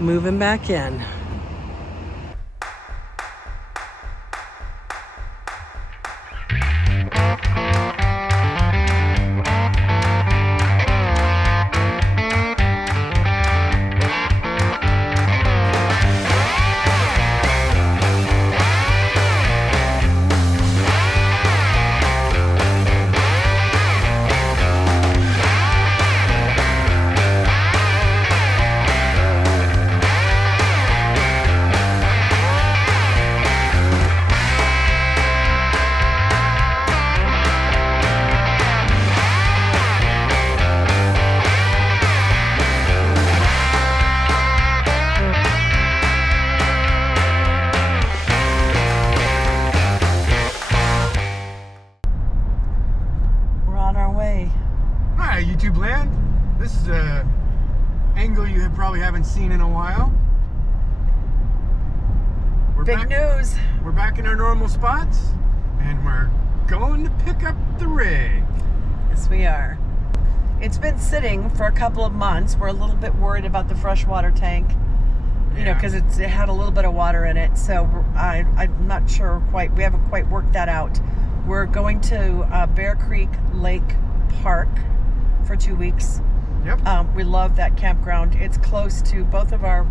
Moving back in. Hi, YouTube land. This is a angle you probably haven't seen in a while. Big news. We're back in our normal spots, and we're going to pick up the rig. Yes, we are. It's been sitting for a couple of months. We're a little bit worried about the freshwater tank, you know, because it had a little bit of water in it. So I'm not sure quite. We haven't quite worked that out. We're going to Bear Creek Lake Park for 2 weeks. Yep. We love that campground. It's close to both of our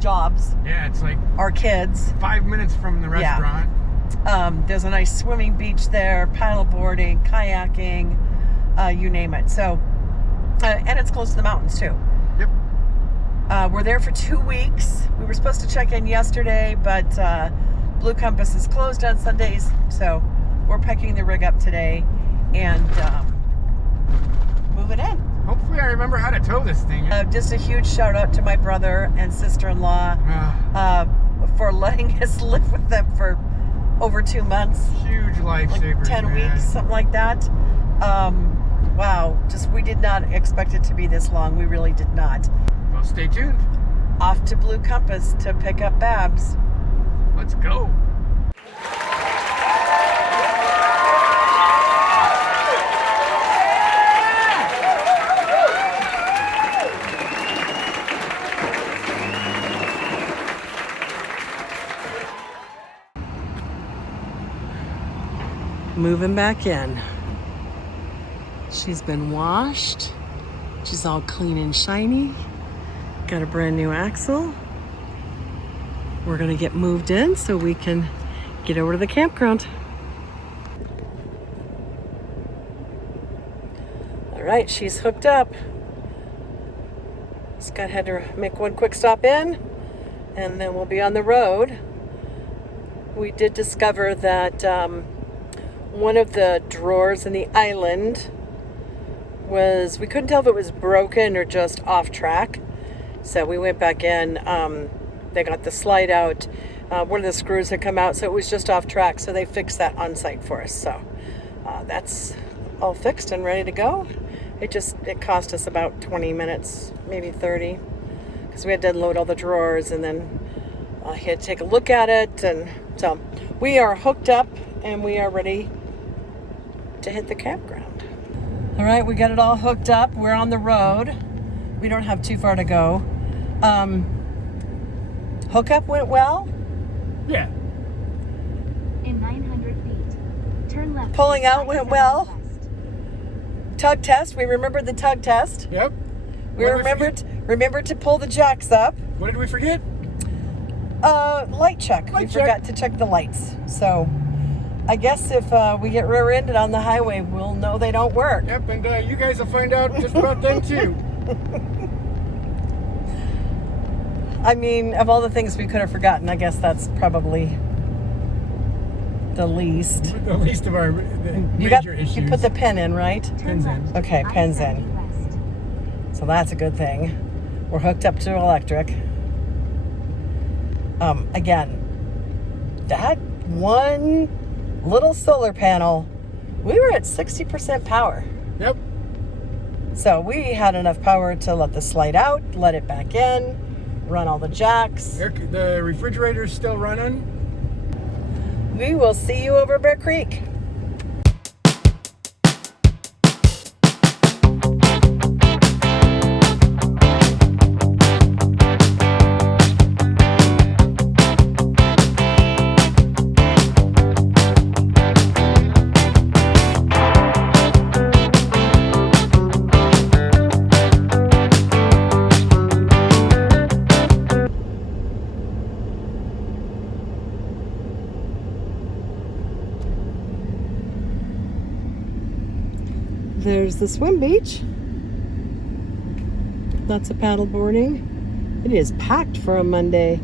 jobs. Yeah, it's like our kids. 5 minutes from the restaurant. Yeah. There's a nice swimming beach there, paddle boarding, kayaking, you name it. So, and it's close to the mountains too. Yep. We're there for 2 weeks. We were supposed to check in yesterday, but Blue Compass is closed on Sundays, so we're picking the rig up today and move it in. Hopefully I remember how to tow this thing. Just a huge shout out to my brother and sister-in-law for letting us live with them for over 2 months. Huge lifesavers, like 10 weeks, something like that. Wow, we did not expect it to be this long. We really did not. Well, stay tuned. Off to Blue Compass to pick up Babs. Let's go. Moving back in. She's been washed. She's all clean and shiny. Got a brand new axle. We're gonna get moved in so we can get over to the campground. All right, she's hooked up. Scott had to make one quick stop in, and then we'll be on the road. We did discover that one of the drawers in the island we couldn't tell if it was broken or just off track. So we went back in. They got the slide out. One of the screws had come out, so it was just off track. So they fixed that on site for us. So that's all fixed and ready to go. It cost us about 20 minutes, maybe 30, because we had to unload all the drawers, and then he had to take a look at it. And so we are hooked up and we are ready to hit the campground. All right, we got it all hooked up. We're on the road. We don't have too far to go. Hookup went well? Yeah. In 900 feet, turn left. Pulling out went well. Tug test, we remembered the tug test. Yep. We remembered to pull the jacks up. What did we forget? Light check. We forgot to check the lights. So I guess if we get rear-ended on the highway, we'll know they don't work. Yep, and you guys will find out just about then too. I mean, of all the things we could have forgotten, I guess that's probably the least. The least of our major issues. You put the pen in, right? Pins in. Okay, pen's in. So that's a good thing. We're hooked up to electric. Again, that one little solar panel, we were at 60% power. Yep. So we had enough power to let the slide out, let it back in, run all the jacks. The refrigerator's still running. We will see you over Bear Creek. the swim beach. Lots of paddle boarding. It is packed for a Monday.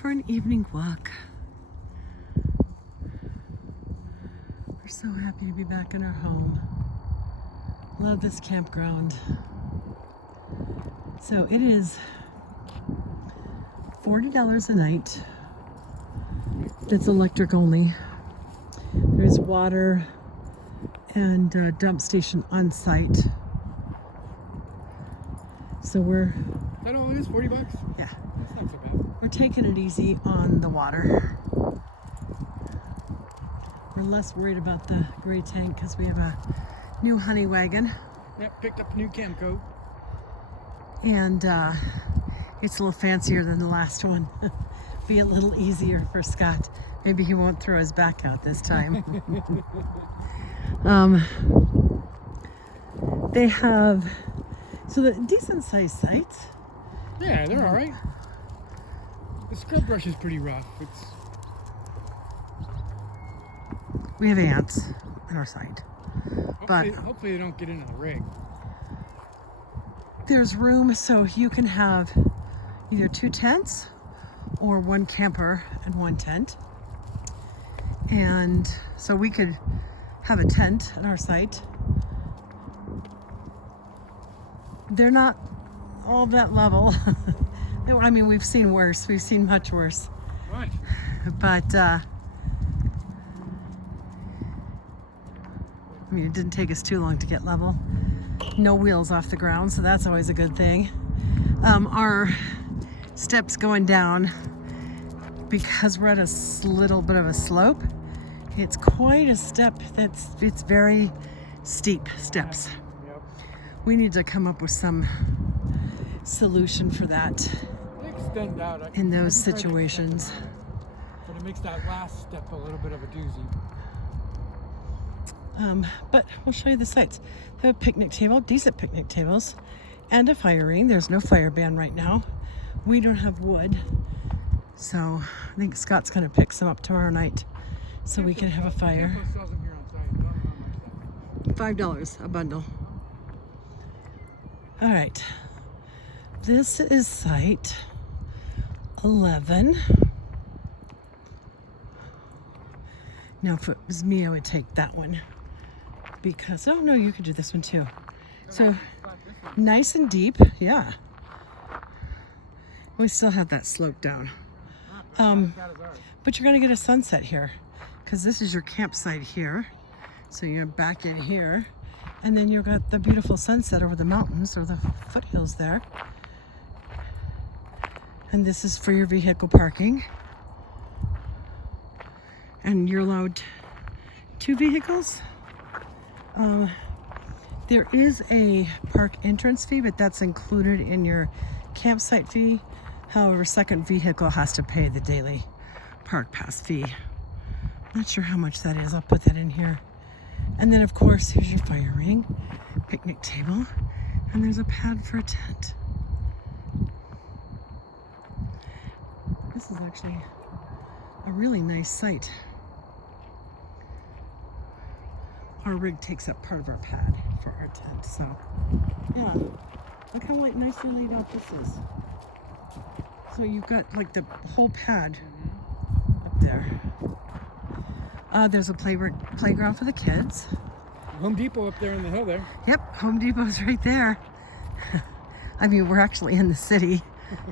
For an evening walk. We're so happy to be back in our home. Love this campground. So it is $40 a night. It's electric only. There's water and a dump station on site. So we're... That all it is, 40 bucks? Yeah. That's not so bad. We're taking it easy on the water. We're less worried about the gray tank because we have a new honey wagon. Yep, picked up a new cam coat. And it's a little fancier than the last one. Be a little easier for Scott. Maybe he won't throw his back out this time. They have the decent sized sites. Yeah, they're all right. The scrub brush is pretty rough. We have ants on our site, but hopefully they don't get into the rig. there's room so you can have either 2 tents or 1 camper and 1 tent. And so we could have a tent at our site. They're not all that level. I mean, we've seen worse. We've seen much worse. Right. But, I mean, it didn't take us too long to get level. No wheels off the ground, so that's always a good thing. Our steps going down, because we're at a little bit of a slope, it's quite a step. It's very steep steps. Yep. We need to come up with some solution for that They extend out. in those I can try to extend situations. them out, but it makes that last step a little bit of a doozy. But we'll show you the sites. They have a picnic table, decent picnic tables, and a fire ring. There's no fire ban right now. We don't have wood, so I think Scott's gonna pick some up tomorrow night so we can have a fire. Campo sells them here on site. I don't know how much that is. $5 a bundle. All right, this is site 11. Now, if it was me, I would take that one because, oh no, you could do this one too. So nice and deep, yeah. We still have that slope down. But you're gonna get a sunset here because this is your campsite here. So you're back in here, and then you've got the beautiful sunset over the mountains or the foothills there. And this is for your vehicle parking. And you're allowed 2 vehicles. There is a park entrance fee, but that's included in your campsite fee. However, second vehicle has to pay the daily park pass fee. Not sure how much that is. I'll put that in here. And then, of course, here's your fire ring, picnic table, and there's a pad for a tent. This is actually a really nice site. Our rig takes up part of our pad for our tent, so yeah. Look how nicely laid out this is. So you've got like the whole pad up there. There's a playground for the kids. Home Depot up there in the hill there. Yep, Home Depot's right there. I mean, we're actually in the city,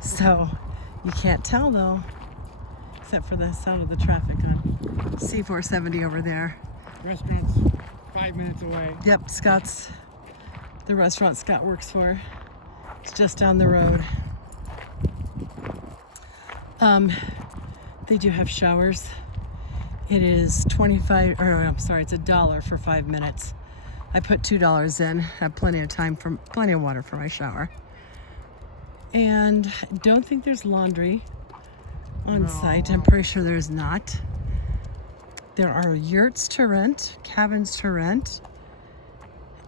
so you can't tell though, except for the sound of the traffic on C470 over there. Restaurant's 5 minutes away. Yep, the restaurant Scott works for. It's just down the road. They do have showers. It is it's $1 for 5 minutes. I put $2 in. Have plenty of water for my shower. And I don't think there's laundry on site. I'm pretty sure there's not. There are yurts to rent, cabins to rent,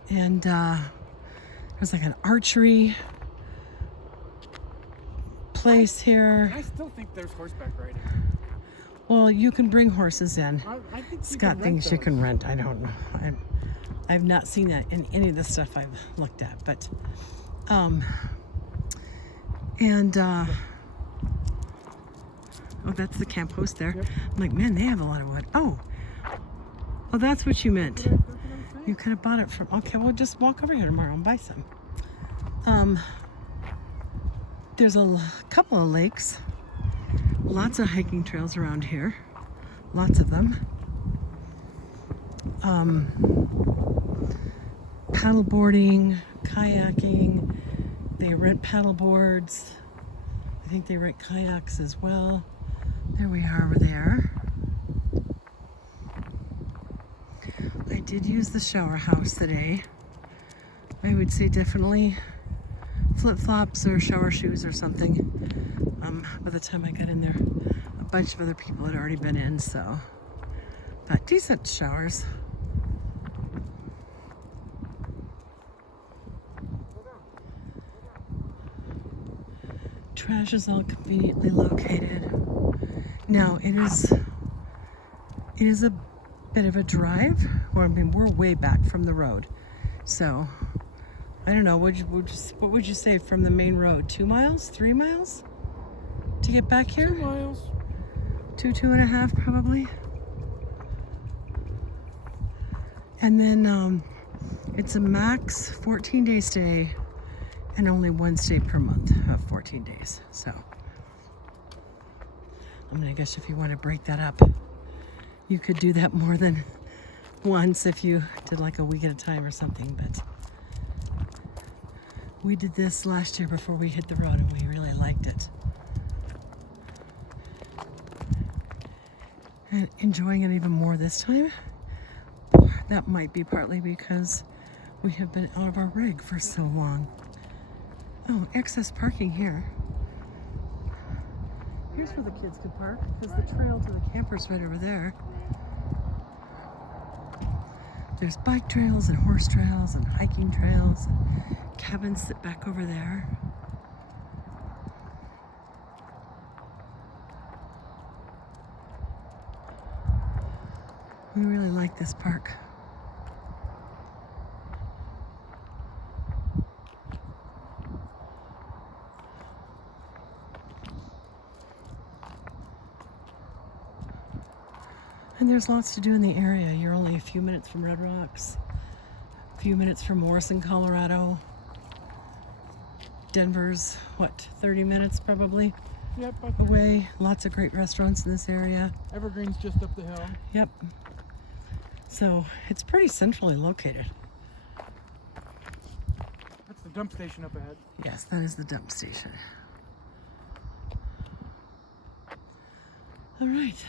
and there's like an archery place here. I still think there's horseback riding. Well, you can bring horses in. I think Scott thinks you can rent. I don't know. I've not seen that in any of the stuff I've looked at, but oh, that's the camp host there. Yep. I'm like, man, they have a lot of wood. Oh, that's what you meant. You could have bought it from. Okay, we'll just walk over here tomorrow and buy some. There's a couple of lakes. Lots of hiking trails around here. Lots of them. Paddle boarding, kayaking. They rent paddle boards. I think they rent kayaks as well. There we are over there. I did use the shower house today. I would say definitely flip-flops or shower shoes or something. By the time I got in there, a bunch of other people had already been in, so. But decent showers. Trash is all conveniently located. Now it is a bit of a drive. Well, I mean, we're way back from the road, so I don't know. What would you say from the main road? 2 miles? 3 miles to get back here? 2 miles. 2.5 probably. And then it's a max 14-day stay and only 1 stay per month of 14 days. So I mean, I guess if you want to break that up, you could do that more than once if you did like a week at a time or something. But we did this last year before we hit the road and we really liked it. And enjoying it even more this time. That might be partly because we have been out of our rig for so long. Oh, excess parking here. Here's where the kids could park, because the trail to the camper's right over there. There's bike trails and horse trails and hiking trails and cabins sit back over there. We really like this park. And there's lots to do in the area. You're only a few minutes from Red Rocks, a few minutes from Morrison, Colorado. Denver's, 30 minutes probably Yep. away. Lots of great restaurants in this area. Evergreen's just up the hill. Yep. So it's pretty centrally located. That's the dump station up ahead. Yes, that is the dump station. All right.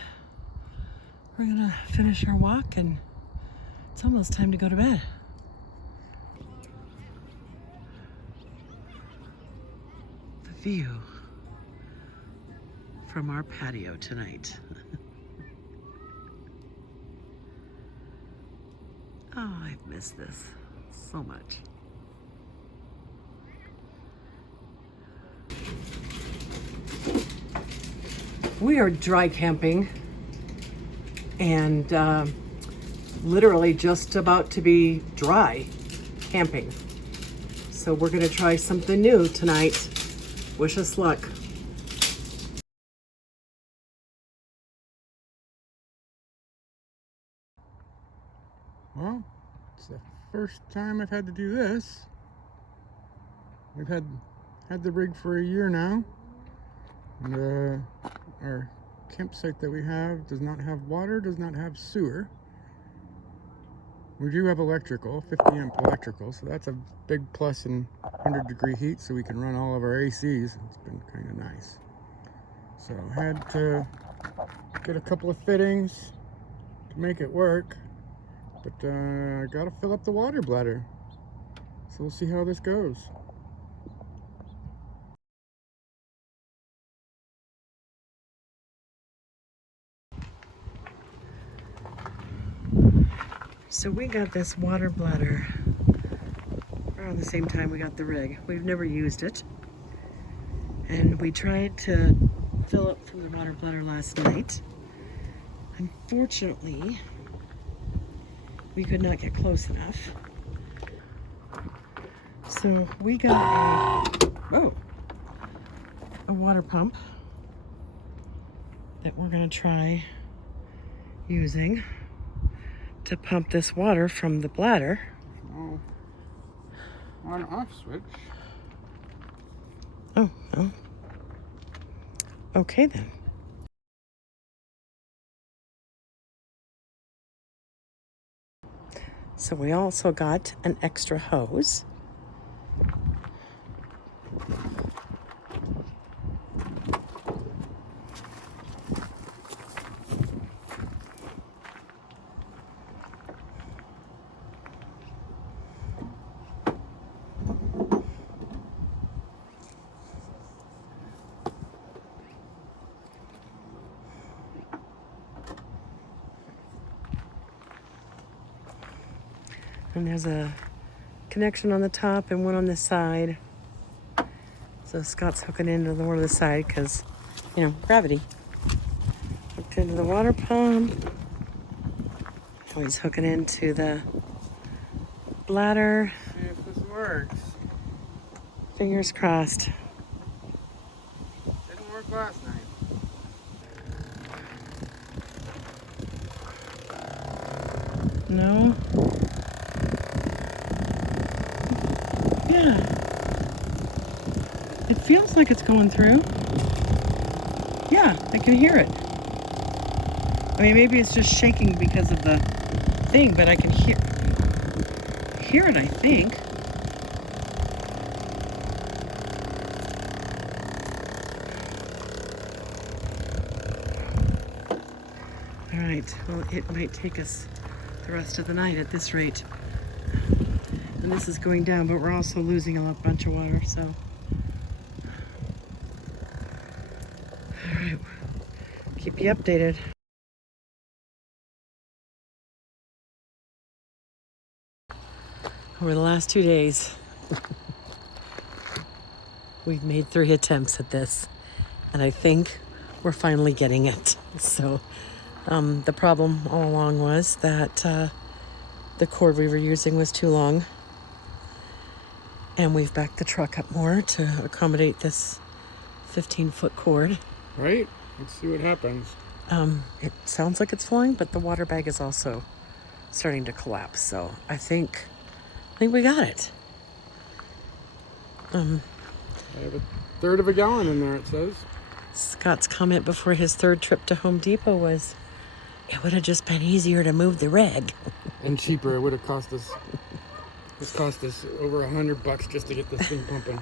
We're gonna finish our walk and it's almost time to go to bed. The view from our patio tonight. Oh, I've missed this so much. We are dry camping and literally just about to be dry camping. So we're gonna try something new tonight. Wish us luck. Well, it's the first time I've had to do this. We've had the rig for a year now, and our campsite that we have does not have water, does not have sewer. We do have electrical, 50 amp electrical, so that's a big plus in 100-degree heat, so we can run all of our ACs. It's been kind of nice. So I had to get a couple of fittings to make it work, but I gotta fill up the water bladder. So we'll see how this goes. So we got this water bladder around the same time we got the rig. We've never used it. And we tried to fill up from the water bladder last night. Unfortunately, we could not get close enough. So we got a water pump that we're gonna try using to pump this water from the bladder. Oh, on-off switch. Oh, no. Okay then. So we also got an extra hose. And there's a connection on the top and one on the side. So Scott's hooking into the one on the side because, you know, gravity. Hooked into the water pump. Now he's hooking into the bladder. See if this works. Fingers crossed. Didn't work last night. No. Yeah. It feels like it's going through. Yeah, I can hear it. I mean, maybe it's just shaking because of the thing, but I can hear it, I think. All right, well, it might take us the rest of the night at this rate. And this is going down, but we're also losing a bunch of water, so. All right, keep you updated. Over the last 2 days, we've made 3 attempts at this, and I think we're finally getting it. So the problem all along was that the cord we were using was too long, and we've backed the truck up more to accommodate this 15-foot cord. Right? Let's see what happens. It sounds like it's flowing, but the water bag is also starting to collapse. So I think we got it. I have a third of a gallon in there, it says. Scott's comment before his 3rd trip to Home Depot was, it would have just been easier to move the rig. And cheaper. It would have cost us. This cost us over $100 just to get this thing pumping.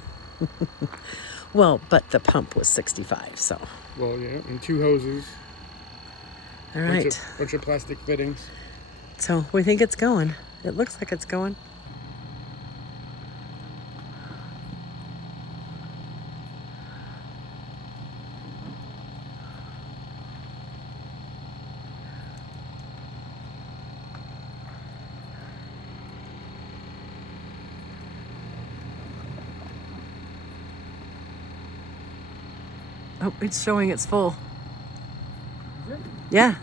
Well, but the pump was $65, so. Well, yeah, and 2 hoses. All right. Bunch of plastic fittings. So we think it's going. It looks like it's going. Oh, it's showing it's full. Is it? Yeah.